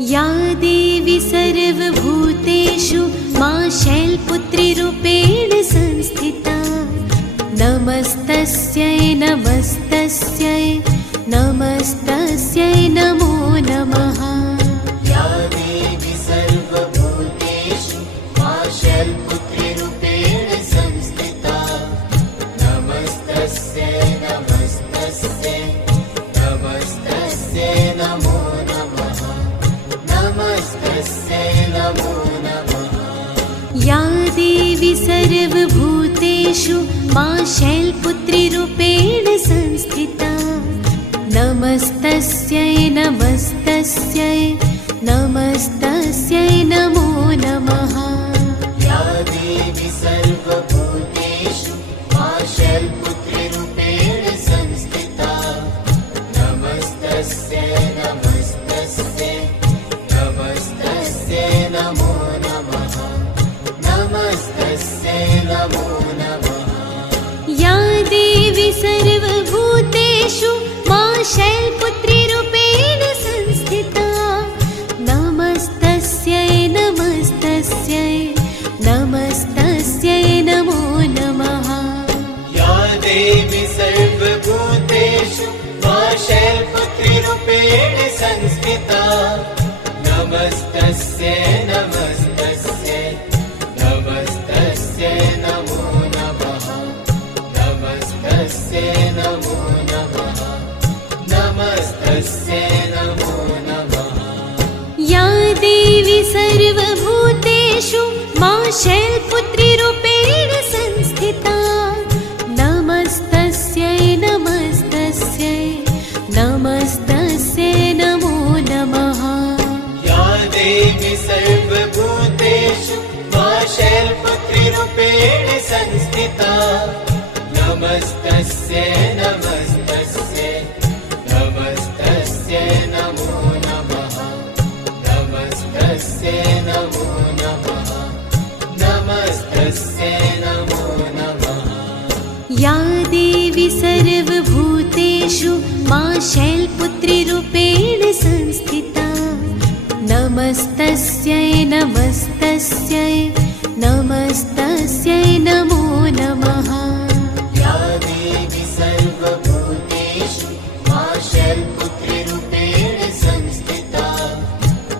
या देवी सर्वभूतेषु मां शैलपुत्रीरूपेण संस्थिता। नमस्तस्यै नमस्तस्यै नमस्तस्यै नमो नमः। या देवी सर्वभूतेषु मां शैलपुत्रीरूपेण संस्थिता। नमस्तस्यै नमस्तस्यै नमस्तस्यै नमो नमः। नमस्तस्यै नमो नमः। या देवी सर्वभूतेषु मां शैलपुत्रीरूपेण संस्थिता। नमस्तस्यै नमस्तस्यै नमस्तस्यै नमो नमः। या देवी सर्वभूतेषु मां शैलपुत्रीरूपेण संस्थिता। नमस्तस्यै नमस्तस्यै नमस्तस्यै नमो नमः। नमस्तस्यै नमो नमः। या देवी सर्वभूतेषु मां शैलपुत्रीरूपेण संस्थिता। नमस्तस्यै नमस्तस्यै नमस्तस्यै नमो नमः। या देवी सर्वभूतेषु मां शैलपुत्रीरूपेण संस्थिता। नमस्तस्यै नमस्तस्यै नमस्तस्यै नमो नमः। नमस्तस्यै नमो नमः। नमस्तस्यै नमो नमः। या देवी सर्वभूतेषु मां शैलपुत्रीरूपेण संस्थिता। नमस्तस्यै नमस्तस्यै नमस्तस्यै नमो नमः। या देवी सर्वभूतेषु मां शैलपुत्रीरूपेण संस्थिता। नमस्तस्यै नमस्तस्यै नमस्तस्यै नमो नमः। नमस्तस्यै नमो नमः। नमस्तस्यै नमो नमः। या देवी सर्वभूतेषु मां शैलपुत्रीरूपेण संस्थिता। नमस्तस्यै नमस्तस्यै नमस्तस्यै नमो नमः।